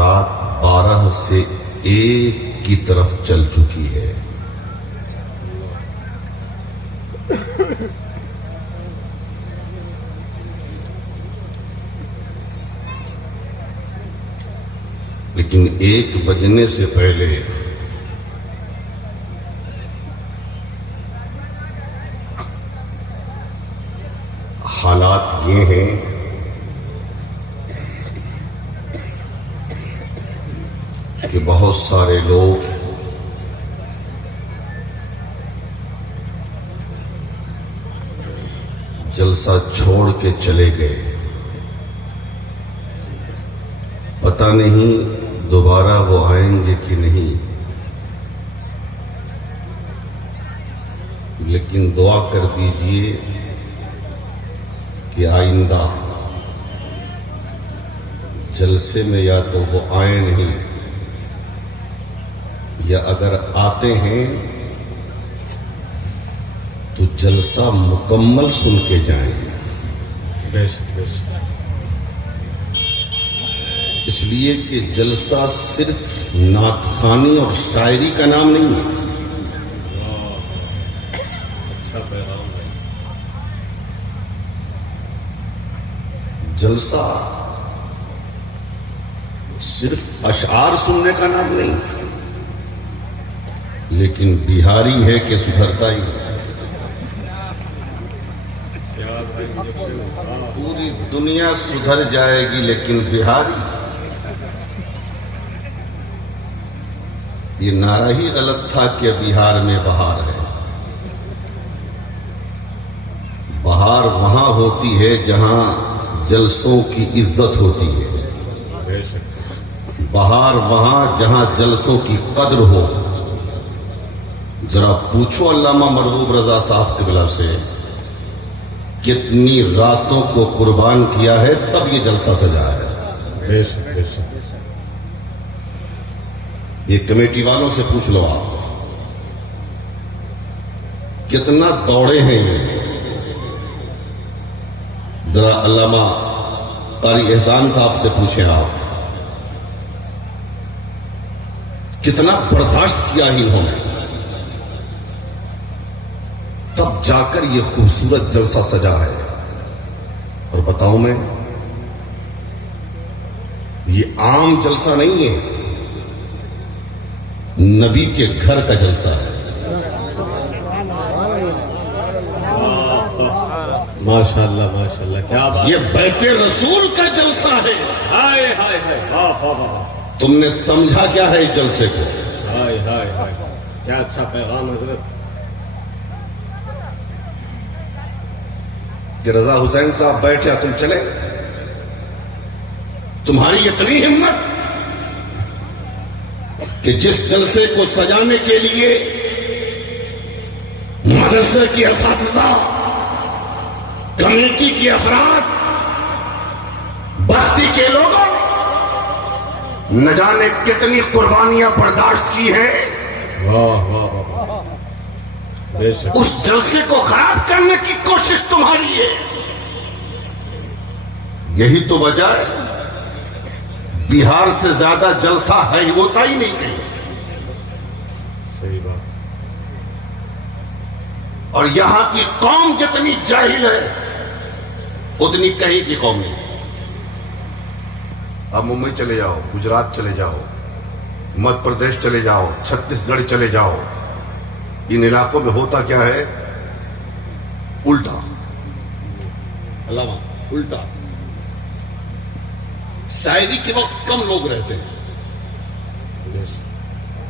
رات 12 سے 1 کی طرف چل چکی ہے۔ لیکن 1 بجنے سے پہلے حالات یہ ہیں کہ بہت سارے لوگ جلسہ چھوڑ کے چلے گئے، پتہ نہیں دوبارہ وہ آئیں گے کہ نہیں، لیکن دعا کر دیجئے کہ آئندہ جلسے میں یا تو وہ آئیں نہیں، یا اگر آتے ہیں تو جلسہ مکمل سن کے جائیں۔ اس لیے کہ جلسہ صرف نعت خوانی اور شاعری کا نام نہیں ہے۔ جلسہ صرف اشعار سننے کا نام نہیں، لیکن بہاری ہے کہ سدھرتا ہی۔ پوری دنیا سدھر جائے گی لیکن بہاری، یہ نعرہ ہی غلط تھا کہ بہار میں بہار ہے۔ بہار وہاں ہوتی ہے جہاں جلسوں کی عزت ہوتی ہے، بہار وہاں جہاں جلسوں کی قدر ہو۔ ذرا پوچھو علامہ مرغوب رضا صاحب قبلہ سے کتنی راتوں کو قربان کیا ہے تب یہ جلسہ سجا ہے۔ یہ کمیٹی والوں سے پوچھ لو آپ کتنا دوڑے ہیں یہ۔ ذرا علامہ قاری احسان صاحب سے پوچھیں آپ کتنا برداشت کیا ہی انہوں نے، تب جا کر یہ خوبصورت جلسہ سجا ہے۔ اور بتاؤں میں، یہ عام جلسہ نہیں ہے، نبی کے گھر کا جلسہ ہے۔ ماشاءاللہ ماشاءاللہ، کیا بات! یہ بیت رسول کا جلسہ ہے۔ ہائے ہائے ہائے، واہ واہ واہ! تم نے سمجھا کیا ہے اس جلسے کو؟ ہائے ہائے ہائے، کیا اچھا پیغام حضرت! کہ رضا حسین صاحب بیٹھے تم چلے؟ تمہاری اتنی ہمت کہ جس جلسے کو سجانے کے لیے مدرسے کی اساتذہ، کمیٹی کے افراد، بستی کے لوگوں نہ جانے کتنی قربانیاں برداشت کی ہیں، واہ واہ واہ! بے شک! اس جلسے کو خراب کرنے کی کوشش تمہاری ہے۔ یہی تو وجہ ہے بہار سے زیادہ جلسہ ہے ہوتا ہی نہیں کہیں، صحیح بات۔ اور یہاں کی قوم جتنی جاہل ہے اتنی کہیں کی قوم نہیں۔ اب ممبئی چلے جاؤ، گجرات چلے جاؤ، مدھیہ پردیش چلے جاؤ، چھتیس گڑھ چلے جاؤ، ان علاقوں میں ہوتا کیا ہے؟ الٹا، علامہ، الٹا۔ شاعری کے وقت کم لوگ رہتے ہیں،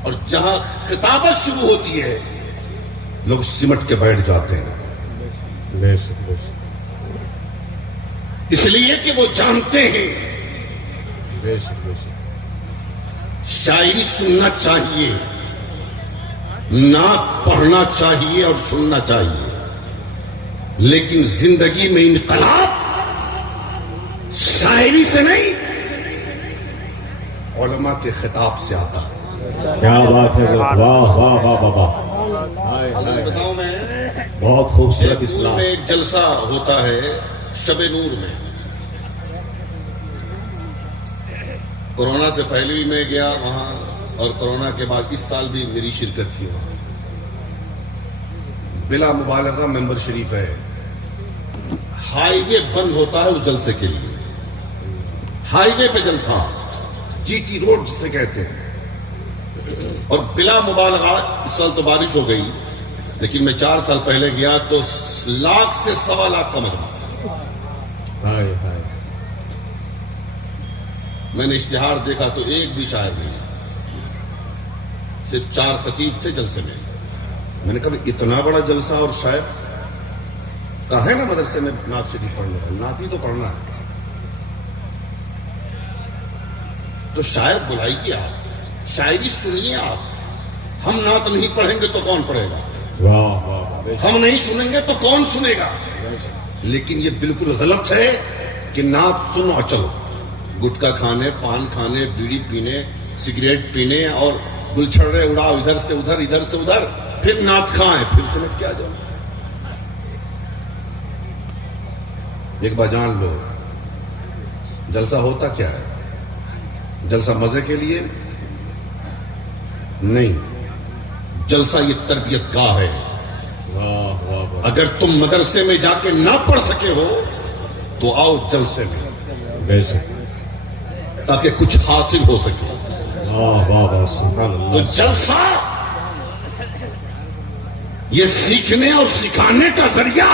اور جہاں خطابت شروع ہوتی ہے لوگ سمٹ کے بیٹھ جاتے ہیں، بے شک بے شک اس لیے کہ وہ جانتے ہیں بے شک بے شک۔ شاعری سننا چاہیے، نعت پڑھنا چاہیے اور سننا چاہیے، لیکن زندگی میں انقلاب شاعری سے نہیں علماء کے خطاب سے آتا ہے۔ کیا بات ہے! واہ واہ واہ واہ واہ! ہائے ہائے! بتاؤں میں، بہت خوبصورت پور اسلام! میں ایک جلسہ ہوتا ہے شب نور میں، کورونا سے پہلے بھی میں گیا وہاں اور کورونا کے بعد اس سال بھی میری شرکت تھی وہاں. بلا مبالغہ ممبر شریف ہے. ہائی وے بند ہوتا ہے اس جلسے کے لیے. ہائی وے پہ جلسہ, جی ٹی روڈ جسے کہتے ہیں. اور بلا مبالغہ اس سال تو بارش ہو گئی, لیکن میں 4 سال پہلے گیا تو 1 لاکھ سے 1.25 لاکھ کا مجمع. ہائے ہائے. میں نے اشتہار دیکھا تو ایک بھی شاعر نہیں, صرف 4 خطیب تھے جلسے میں. میں نے کہا اتنا بڑا جلسہ اور شاعر کہا ہے نا مدرسے میں نعت شریف پڑھنا ہے, نعت ہی تو پڑھنا ہے. تو شاعر بلائیے آپ, شاعری سنیے آپ. ہم نعت نہیں پڑھیں گے تو کون پڑھے گا؟ واہ واہ. ہم نہیں سنیں گے تو کون سنے گا؟ لیکن یہ بالکل غلط ہے کہ نعت سنو اور چلو. گٹکا کھانے, پان کھانے, بیڑی پینے, سگریٹ پینے اور گلچھڑے اڑاؤ ادھر سے ادھر, ادھر سے ادھر, پھر نعت کھائیں, پھر سمجھ کے آ جاؤ. ایک بار جان لو جلسہ ہوتا کیا ہے. جلسہ مزے کے لیے نہیں, جلسہ یہ تربیت گاہ ہے. واہ واہ. اگر تم مدرسے میں جا کے نہ پڑھ سکے ہو تو آؤ جلسے میں, بے شک. تاکہ کچھ حاصل ہو سکے. واہ واہ واہ. سبحان تو اللہ. جلسہ یہ سیکھنے اور سکھانے کا ذریعہ,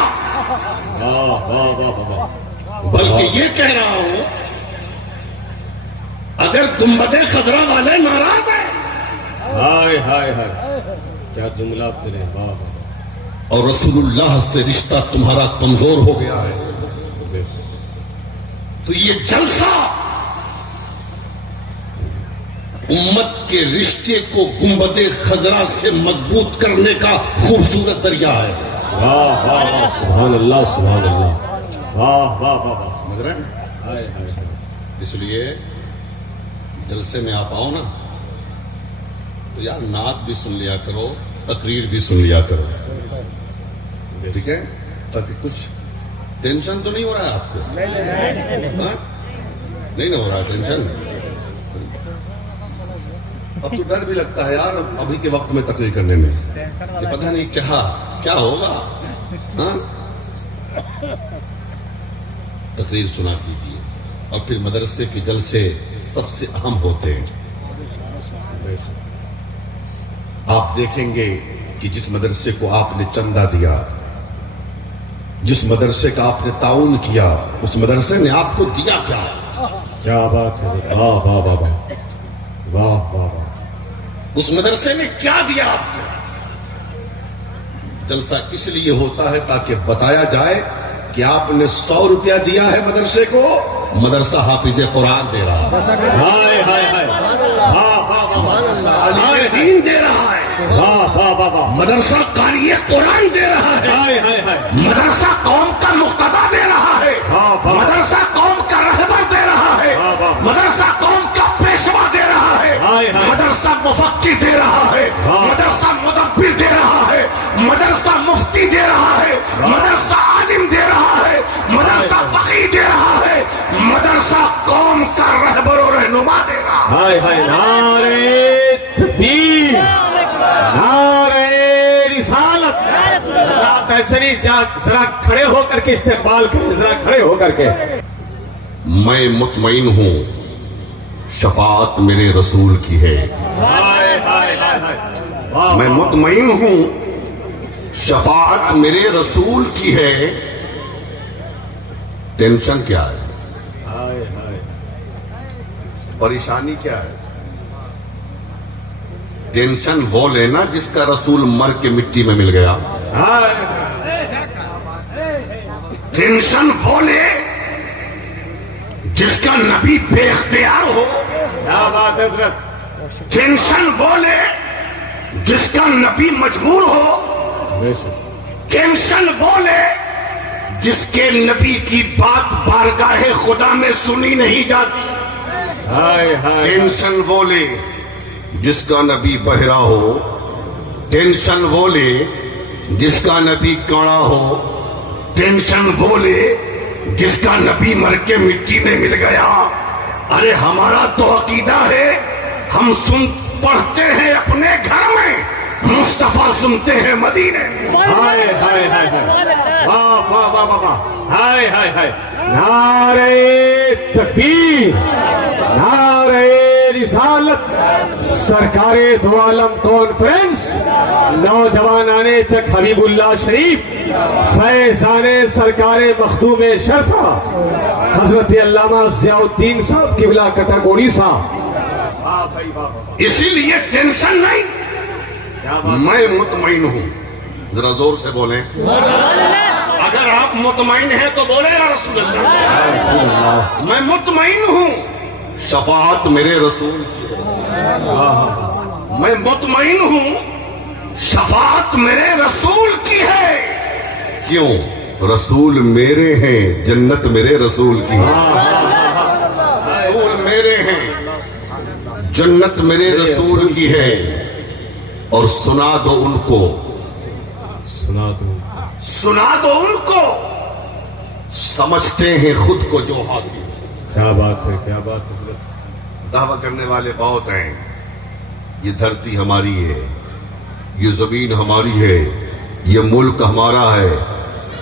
واہ واہ واہ واہ. بلکہ یہ کہہ رہا ہوں اگر گنبد خضرا والے ناراض ہیں ہائے ہائے ہائے. کیا جملات کرے. واہ واہ. اور رسول اللہ سے رشتہ تمہارا کمزور ہو گیا ہے بے شک. تو یہ جلسہ امت کے رشتے کو گنبد خضرا سے مضبوط کرنے کا خوبصورت ذریعہ ہے. واہ واہ واہ. سبحان اللہ سبحان اللہ. واہ واہ واہ واہ. سمجھ رہے ہیں؟ ہائے ہائے ہائے. اس لیے جلسے میں آپ آؤ نا تو یار نعت بھی سن لیا کرو, تقریر بھی سن لیا کرو, ٹھیک ہے, تاکہ کچھ ٹینشن تو نہیں ہو رہا ہے آپ کو. ہاں؟ نہیں نہ ہو رہا ٹینشن. اب تو ڈر بھی لگتا ہے یار ابھی کے وقت میں تقریر کرنے میں کہ پتہ نہیں کیا ہوگا. ہاں, تقریر سنا کیجیے. اور پھر مدرسے کے جلسے سب سے اہم ہوتے ہیں. آپ دیکھیں گے کہ جس مدرسے کو آپ نے چندہ دیا, جس مدرسے کا آپ نے تعاون کیا, اس مدرسے نے آپ کو دیا کیا؟ کیا بات ہے. واہ واہ واہ واہ. واہ واہ واہ. اس مدرسے نے کیا دیا آپ کو؟ جلسہ اس لیے ہوتا ہے تاکہ بتایا جائے کہ آپ نے 100 روپیہ دیا ہے مدرسے کو, مدرسہ حافظ قرآن دے رہا ہے, ہائے ہائے ہائے. واہ واہ واہ. عالم دین دے رہا ہے, واہ واہ واہ واہ. مدرسہ قاری قرآن دے رہا ہے, ہائے ہائے ہائے. مدرسہ قوم کا مقتدا دے رہا ہے, مدرسہ قوم کا رہبر دے رہا ہے, مدرسہ قوم کا پیشوا دے رہا ہے, مدرسہ مفکر دے رہا ہے, مدرسہ مدبر دے رہا ہے, مدرسہ مفتی دے رہا ہے, مدرسہ عالم دے رہا ہے, مدرسہ فقیہ دے رہا ہے, مدرسہ قوم کا رہبر و رہنما دے رہا ہے. ہائے ہائے. نعرے تکبیر, نعرے رسالت. آپ ایسے نہیں, ذرا کھڑے ہو کر کے استقبال کریں, ذرا کھڑے ہو کر کے. میں مطمئن ہوں شفاعت میرے رسول کی ہے. ہائے ہائے ہائے. میں مطمئن ہوں شفاعت میرے رسول کی ہے. ٹینشن کیا ہے؟ ہائے ہائے. پریشانی کیا ہے؟ ٹینشن وہ لینا جس کا رسول مر کے مٹی میں مل گیا. ٹینشن وہ لے جس کا نبی بے اختیار ہو. کیا بات ہے حضرت. ٹینشن وہ لے جس کا نبی مجبور ہو. بے شک. ٹینشن وہ لے جس کے نبی کی بات بارگاہ خدا میں سنی نہیں جاتی. ہائے ہائے. ٹینشن وہ لے جس کا نبی بہرا ہو. ٹینشن وہ لے جس کا نبی کاڑا ہو. ٹینشن وہ لے جس کا نبی مر کے مٹی میں مل گیا. ارے ہمارا تو عقیدہ ہے، ہم پڑھتے ہیں اپنے گھر میں، مصطفیٰ سنتے ہیں مدینے۔ ہائے ہائے ہائے ہائے، واہ واہ واہ واہ واہ، ہائے ہائے ہائے، نعرہ تکبیر، نعرہ رسالت، سرکار دو عالم کانفرنس، نوجوانان چک حبیب اللہ شریف، فیضان سرکار مخدوم شرفہ حضرت علامہ ضیاء الدین صاحب قبلہ کٹاگوڑی صاحب۔ اسی لیے ٹینشن نہیں، میں مطمئن ہوں۔ ذرا زور سے بولیں، اگر آپ مطمئن ہیں تو بولیں یا رسول اللہ۔ میں مطمئن ہوں، شفاعت میرے رسول کی ہے۔ میں مطمئن ہوں، شفاعت میرے رسول کی ہے۔ کیوں؟ رسول میرے ہیں، جنت میرے رسول کی ہے۔ رسول میرے ہیں، جنت میرے رسول کی ہے۔ اور سنا دو ان کو، سنا دو ان کو، سمجھتے ہیں خود کو جو حاکم۔ کیا بات ہے، کیا بات ہے۔ دعویٰ کرنے والے بہت ہیں، یہ دھرتی ہماری ہے، یہ زمین ہماری ہے، یہ ملک ہمارا ہے،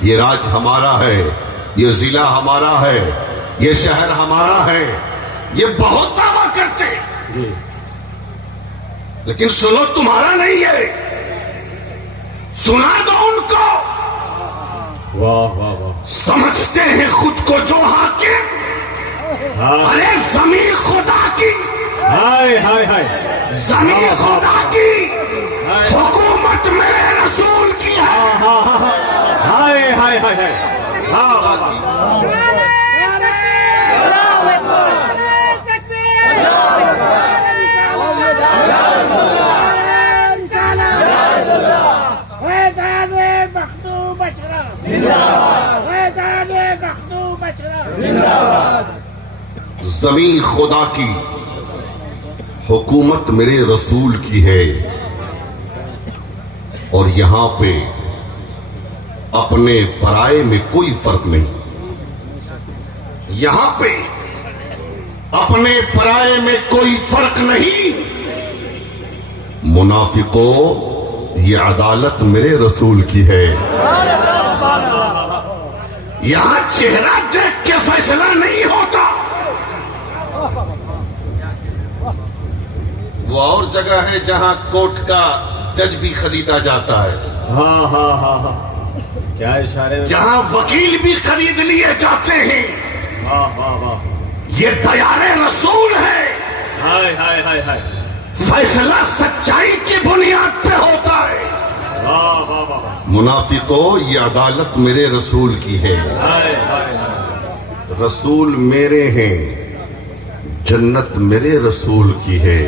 یہ راج ہمارا ہے، یہ ضلع ہمارا ہے، یہ شہر ہمارا ہے، یہ بہت دعویٰ کرتے ہیں۔ لیکن سنو تمہارا نہیں ہے، سنا دو ان کو، واہ واہ واہ، سمجھتے ہیں خود کو جو حاکم۔ ارے زمین خدا کی، ہائے ہائے ہائے، زمین خدا کی، حکومت میرے رسول کی ہے۔ ہائے ہائے ہائے ہائے، ہاں بابا، زمین خدا کی، حکومت میرے رسول کی ہے، اور یہاں پہ اپنے پرائے میں کوئی فرق نہیں۔ یہاں پہ اپنے پرائے میں کوئی فرق نہیں۔ منافقوں، یہ عدالت میرے رسول کی ہے۔ یہاں چہرہ دیکھ کے فیصلہ نہیں ہوتا، وہ اور جگہ ہے جہاں کورٹ کا جج بھی خریدا جاتا ہے، ہاں ہاں ہاں ہاں، کیا اشارے میں، جہاں وکیل بھی خرید لیے جاتے ہیں۔ واہ واہ واہ، یہ دیار رسول ہے، ہائے ہائے ہائے ہائے، فیصلہ سچائی کی بنیاد پہ ہوتا ہے۔ واہ واہ واہ، منافقوں، یہ عدالت میرے رسول کی ہے، ہائے ہائے ہائے، رسول میرے ہیں، جنت میرے رسول کی ہے۔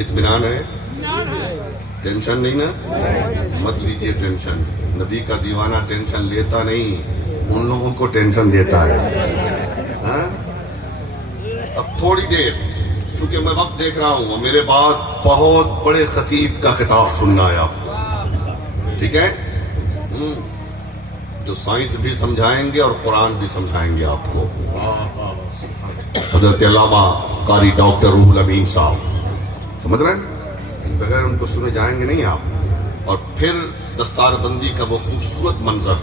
اطمینان ہے؟ ٹینشن نہیں نا؟ مت لیجئے ٹینشن، نبی کا دیوانہ ٹینشن لیتا نہیں، ان لوگوں کو ٹینشن دیتا ہے۔ ہاں؟ اب تھوڑی دیر، چونکہ میں وقت دیکھ رہا ہوں، میرے بعد بہت بڑے خطیب کا خطاب سننا ہے آپ کو، ٹھیک ہے؟ جو سائنس بھی سمجھائیں گے اور قرآن بھی سمجھائیں گے آپ کو۔ حضرت علامہ قاری ڈاکٹر روح الامین صاحب، سمجھ رہے ہیں؟ بغیر ان کو سنے جائیں گے نہیں آپ۔ اور پھر دستار بندی کا وہ خوبصورت منظر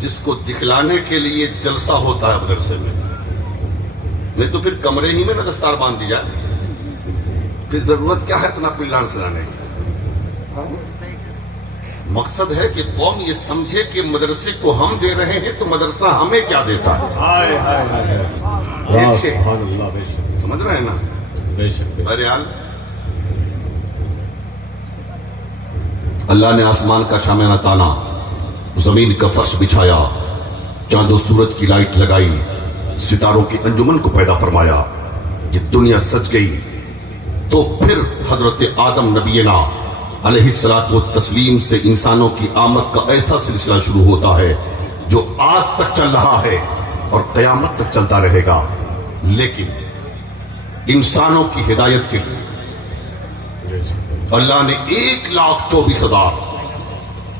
جس کو دکھلانے کے لیے جلسہ ہوتا ہے مدرسے میں، نہیں تو پھر کمرے ہی میں نہ دستار باندھ دی جائے، پھر ضرورت کیا ہے اتنا پلان سجانے کی؟ مقصد ہے کہ قوم یہ سمجھے کہ مدرسے کو ہم دے رہے ہیں تو مدرسہ ہمیں کیا دیتا ہے۔ ہائے ہائے ہائے، دیکھیں، سبحان اللہ، بے شک سمجھ رہے ہیں نا؟ بے شک، بہرحال اللہ نے آسمان کا شامانہ تانا، زمین کا فرش بچھایا، چاند و سورج کی لائٹ لگائی، ستاروں کی انجمن کو پیدا فرمایا، یہ دنیا سج گئی۔ تو پھر حضرت آدم نبینا علیہ الصلوۃ والتسلیم سے انسانوں کی آمد کا ایسا سلسلہ شروع ہوتا ہے جو آج تک چل رہا ہے اور قیامت تک چلتا رہے گا۔ لیکن انسانوں کی ہدایت کے لیے اللہ نے 1,24,000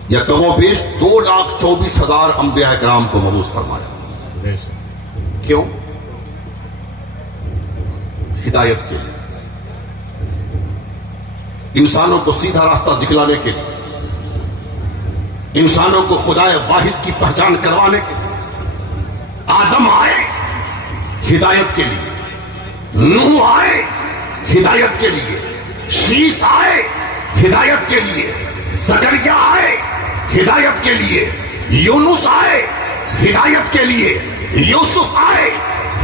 یا کم و بیش 2,24,000 انبیاء کرام کو مبعوث فرمایا۔ بے شک کیوں؟ ہدایت کے لیے، انسانوں کو سیدھا راستہ دکھلانے کے لیے، انسانوں کو خدا واحد کی پہچان کروانے کے لیے آدم آئے ہدایت کے لیے، نوح آئے ہدایت کے لیے، شیس آئے ہدایت کے لیے، زکریا آئے ہدایت کے لیے، یونس آئے ہدایت کے لیے، یوسف آئے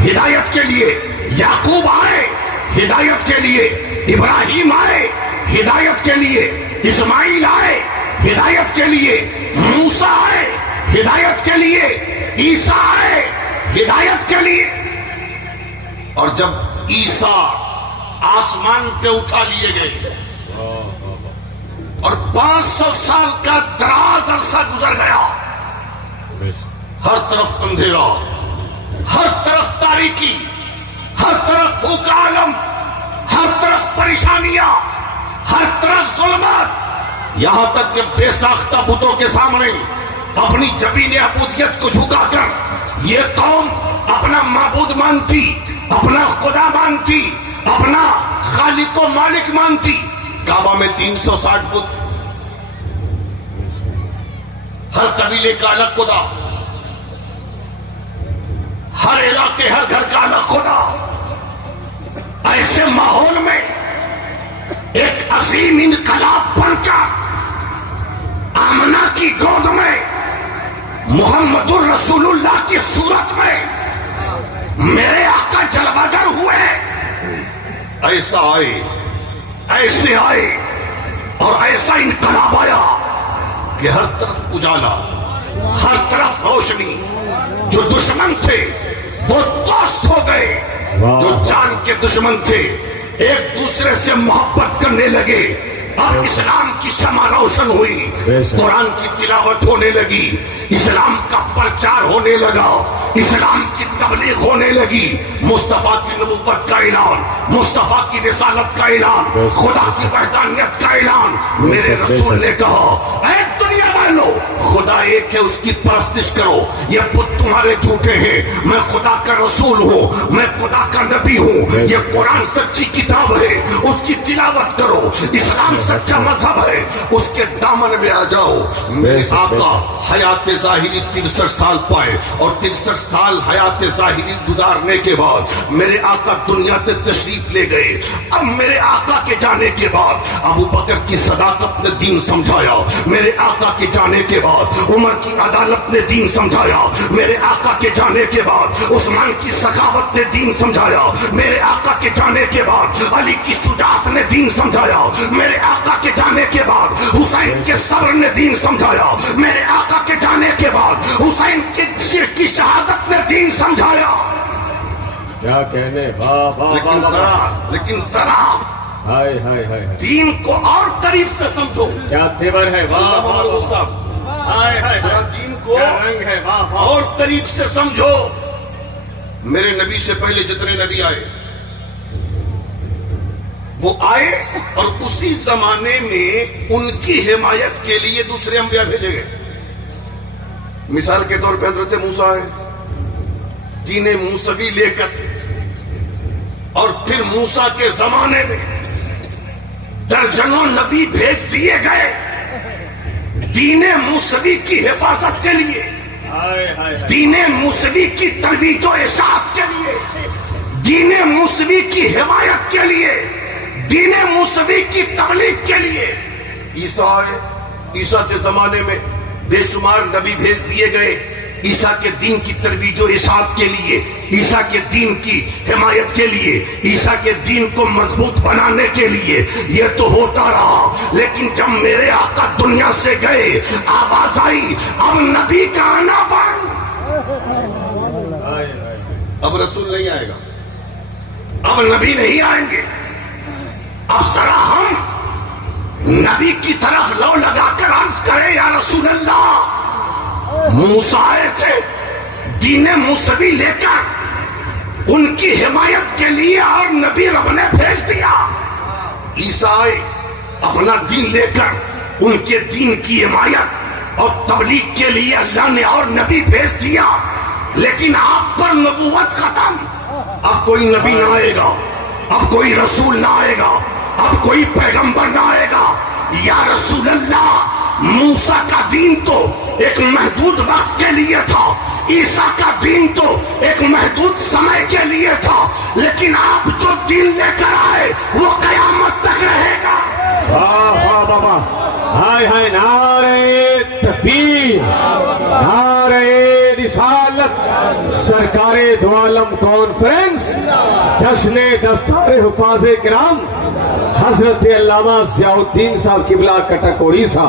ہدایت کے لیے، یعقوب آئے ہدایت کے لیے، ابراہیم آئے ہدایت کے لیے، اسماعیل آئے ہدایت کے لیے، موسیٰ آئے ہدایت کے لیے، عیسیٰ آئے ہدایت کے لیے۔ اور جب عیسیٰ آسمان پہ اٹھا لیے گئے اور 500 سال کا دراز عرصہ گزر گیا، ہر طرف اندھیرا، ہر طرف تاریکی، ہر طرف بھوک عالم، ہر طرف پریشانیاں، ہر طرف ظلمات، یہاں تک کہ بے ساختہ بتوں کے سامنے اپنی جبین عبودیت کو جھکا کر یہ قوم اپنا معبود مانتی، اپنا خدا مانتی، اپنا خالق و مالک مانتی۔ کعبہ میں 360 بت، ہر قبیلے کا الگ خدا، ہر علاقے ہر گھر کا الگ خدا۔ ایسے ماحول میں ایک عظیم انقلاب بن کر آمنہ کی گود میں محمد الرسول اللہ کی صورت میں میرے آقا جلوہ گر ہوئے، ایسا آئے، ایسے آئے اور ایسا انقلاب آیا کہ ہر طرف اجالا، ہر طرف روشنی۔ جو دشمن تھے وہ دوست ہو گئے، جو جان کے دشمن تھے ایک دوسرے سے محبت کرنے لگے۔ اب اسلام کی شمع روشن ہوئی، قرآن کی تلاوت ہونے لگی، اسلام کا پرچار ہونے لگا، اسلام کی تبلیغ ہونے لگی، مصطفیٰ کی نبوت کا اعلان، مصطفیٰ کی رسالت کا اعلان، خدا کی وحدانیت کا اعلان۔ میرے رسول نے کہا اے دنیا والو، خدا ایک ہے، اس کی پرستش کرو، یہ بت تمہارے جھوٹے ہیں، میں خدا کا رسول ہوں، میں خدا کا نبی ہوں، یہ قرآن سچی کتاب ہے، اس کی تلاوت کرو، اسلام سچا مذہب ہے، اس کے دامن میں آ جاؤ۔ میرے آقا حیات ظاہری 63 سال پائے اور 63 سال حیات ظاہری گزارنے کے بعد میرے آقا دنیا سے تشریف لے گئے۔ اب میرے آقا کے جانے کے بعد ابو بکر کی صداقت نے دین سمجھایا، میرے آقا کے جانے کے بعد عمر کی عدالت نے دین سمجھایا، میرے آقا کے جانے کے بعد عثمان کی سخاوت نے دین سمجھایا، میرے آقا کے جانے کے بعد علی کی شجاعت نے دین سمجھایا، میرے آقا کے جانے کے بعد حسین کے صبر نے دین سمجھایا، میرے آقا کے جانے کے بعد حسین کی شہادت نے دین سمجھایا۔ کیا کہنے، واہ واہ لیکن ذرا ہائے ہائے ہائے، دین کو اور قریب سے سمجھو۔ کیا تیور ہے، واہ واہ واہ، ہائے ہائے، ذرا دین کو کیا رنگ ہے، واہ واہ، اور قریب سے سمجھو۔ میرے نبی سے پہلے جتنے نبی آئے وہ آئے اور اسی زمانے میں ان کی حمایت کے لیے دوسرے انبیاء بھیجے گئے۔ مثال کے طور پہ حضرت موسیٰ آئے دین موسوی لے کر، اور پھر موسیٰ کے زمانے میں درجنوں نبی بھیج دیے گئے دین موسوی کی حفاظت کے لیے، دین موسوی کی ترویج و اشاعت کے لیے، دین موسوی کی حمایت کے لیے، دین موسوی کی تبلیغ کے لیے۔ عیسیٰ آئے، عیسیٰ کے زمانے میں بے شمار نبی بھیج دیے گئے عیسیٰ کے دین کی ترویج و اشاعت کے لیے، عیسیٰ کے دین کی حمایت کے لیے، عیسیٰ کے دین کو مضبوط بنانے کے لیے۔ یہ تو ہوتا رہا، لیکن جب میرے آقا دنیا سے گئے آواز آئی اب نبی کا آنا بند، اب رسول نہیں آئے گا، اب نبی نہیں آئیں گے۔ اب ذرا ہم نبی کی طرف لو لگا کر عرض کریں یا رسول اللہ، موسیٰ آئے تھے دین موسوی لے کر ان کی حمایت کے لیے اور نبی رب نے بھیج دیا۔ عیسیٰ آئے اپنا دین لے کر ان کے دین کی حمایت اور تبلیغ کے لیے اللہ نے اور نبی بھیج دیا۔ لیکن آپ پر نبوت ختم. اب کوئی نبی نہ آئے گا, اب کوئی رسول نہ آئے گا, اب کوئی پیغمبر نہ آئے گا. یا رسول اللہ, موسیٰ کا دین تو ایک محدود وقت کے لیے تھا, عیسیٰ کا دین تو ایک محدود سمے کے لیے تھا, لیکن آپ جو دین لے کر آئے وہ قیامت تک رہے گا. واہ واہ بابا, ہائے ہائے, نعرہ تکبیر, نعرہ رسالت. سرکار دو عالم کانفرنس جشن دستار حفاظ کرام حضرت علامہ ضیاء الدین صاحب قبلہ کٹک اڑیسہ.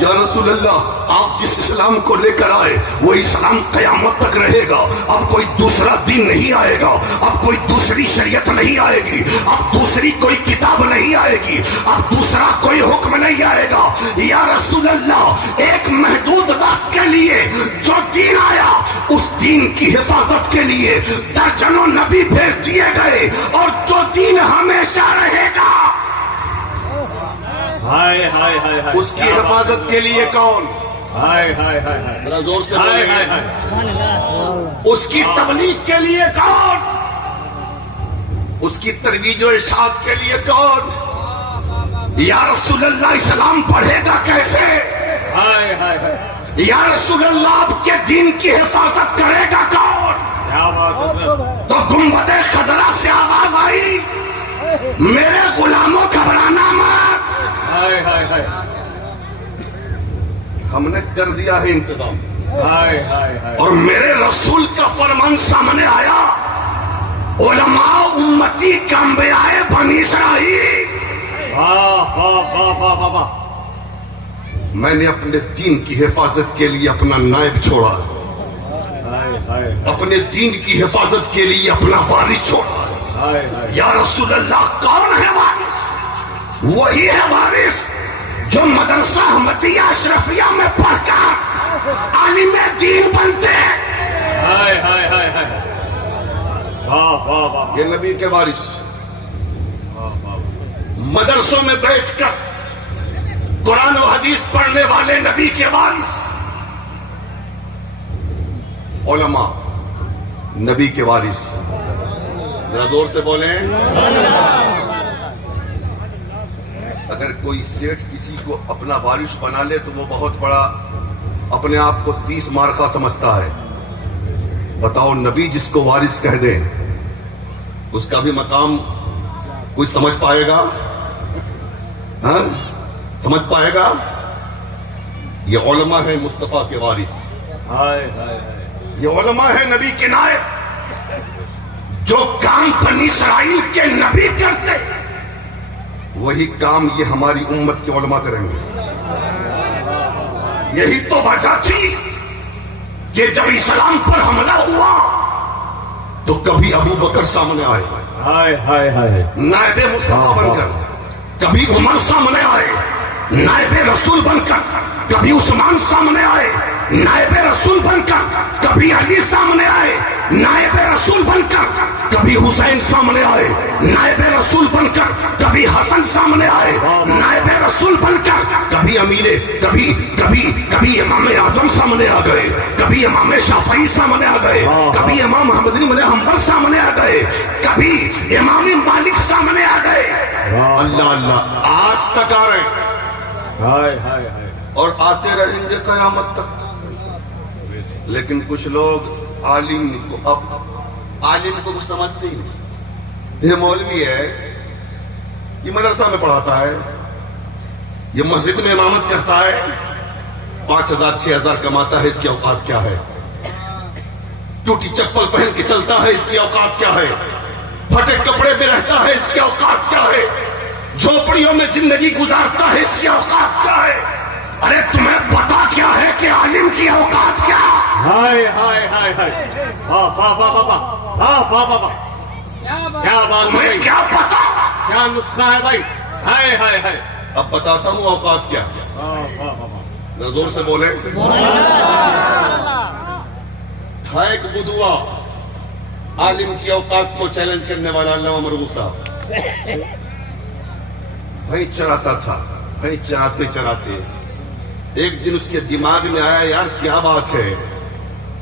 یا رسول اللہ, آپ جس اسلام کو لے کر آئے وہ اسلام قیامت تک رہے گا. اب کوئی دوسرا دین نہیں آئے گا, اب کوئی دوسری شریعت نہیں آئے گی, اب دوسری کوئی کتاب نہیں آئے گی, اب دوسرا کوئی حکم نہیں آئے گا. یا رسول اللہ, ایک محدود وقت کے لیے جو دین آیا اس دین کی حفاظت کے لیے درجنوں نبی بھیج دیے گئے, اور جو دین ہمیشہ رہے گا ہائے ہائے ہائے ہائے, اس کی حفاظت کے لیے کون؟ ہائے ہائے ہائے ہائے, ذرا زور سے ہائے بولیے. ہائے ہائے, اس کی تبلیغ کے لیے کون؟ اس کی ترویج و ارشاد کے لیے کون؟ یا رسول اللہ, اسلام پڑھے گا کیسے؟ ہائے ہائے ہائے, یا رسول اللہ, آپ کے دین کی حفاظت کرے گا کون؟ کیا بات ہے. تو گنبد خضرا سے آواز آئی, میرے غلاموں گھبرانا مت, ہائے ہائے ہائے, ہم نے کر دیا ہے انتظام. ہائے ہائے ہائے, اور میرے رسول کا فرمان سامنے آیا, علماء امتی کا انبیاء بنی اسرائیل. واہ واہ واہ واہ واہ, میں نے اپنے دین کی حفاظت کے لیے اپنا نائب چھوڑا, ہائے ہائے اپنے دین کی حفاظت کے لیے اپنا وارث چھوڑا. ہائے ہائے, یا رسول اللہ, کون ہے وارث؟ وہی ہے وارث جو مدرسہ احمدیہ اشرفیہ میں پڑھ کر عالم دین بنتے. ہائے ہائے ہائے ہائے, واہ واہ واہ, یہ نبی کے وارث مدرسوں میں بیٹھ کر قرآن و حدیث پڑھنے والے نبی کے وارث. علماء نبی کے وارث. ذرا زور سے بولیں. اگر کوئی سیٹھ کسی کو اپنا وارث بنا لے تو وہ بہت بڑا اپنے آپ کو 30 مارکا سمجھتا ہے. بتاؤ, نبی جس کو وارث کہہ دے اس کا بھی مقام کوئی سمجھ پائے گا؟ ہاں, سمجھ پائے گا؟ یہ علماء ہیں مصطفیٰ کے وارث, ہائے ہائے ہائے, یہ علماء ہیں نبی کے نائب. جو کام بنی اسرائیل کے نبی کرتے وہی کام یہ ہماری امت کے علماء کریں گے. یہی تو وجہ تھی کہ جب اسلام پر حملہ ہوا تو کبھی ابو بکر سامنے آئے ہائے ہائے ہائے, نائب مصطفیٰ بن کر, کبھی عمر سامنے آئے نائب رسول بن کر, کبھی عثمان سامنے آئے نائب رسول بن کر, کبھی علی سامنے آئے نائب رسول بن کر, کبھی حسین سامنے آئے نائب رسول بن کر, کبھی حسن سامنے آئے نائب رسول بن کر, کبھی کبھی امام اعظم سامنے آ گئے, کبھی امام شافعی سامنے آ گئے, کبھی امام محمد بن حنبل سامنے آ گئے, کبھی امام مالک سامنے آ گئے. اللہ اللہ, آج تک آ رہے ہائے ہائے ہائے, اور آتے رہیں گے قیامت تک. لیکن کچھ لوگ عالم کو کچھ سمجھتے ہی نہیں. یہ مولوی ہے, یہ مدرسہ میں پڑھاتا ہے, یہ مسجد میں امامت کرتا ہے, 5,000 6,000 کماتا ہے, اس کی اوقات کیا ہے؟ ٹوٹی چپل پہن کے چلتا ہے, اس کی اوقات کیا ہے؟ پھٹے کپڑے میں رہتا ہے, اس کی اوقات کیا ہے؟ جھوپڑیوں میں زندگی گزارتا ہے, اس کی اوقات کیا ہے؟ ارے تمہیں پتا کیا ہے کہ عالم کی اوقات کیا؟ ہائے ہائے ہائے ہائے, واہ واہ واہ واہ واہ واہ واہ, کیا بات ہے تمہیں بھائی, کیا پتا؟ کیا نسخہ ہے بھائی, ہائے ہائے ہائے, اب بتاتا ہوں اوقات کیا. واہ واہ واہ, ذرا زور سے بولیں. تھا ایک بدوا عالم کی اوقات کو چیلنج کرنے والا علامہ مرغوب صاحب. بھائی چراتا تھا, بھائی چراتے چراتے ایک دن اس کے دماغ میں آیا, یار کیا بات ہے,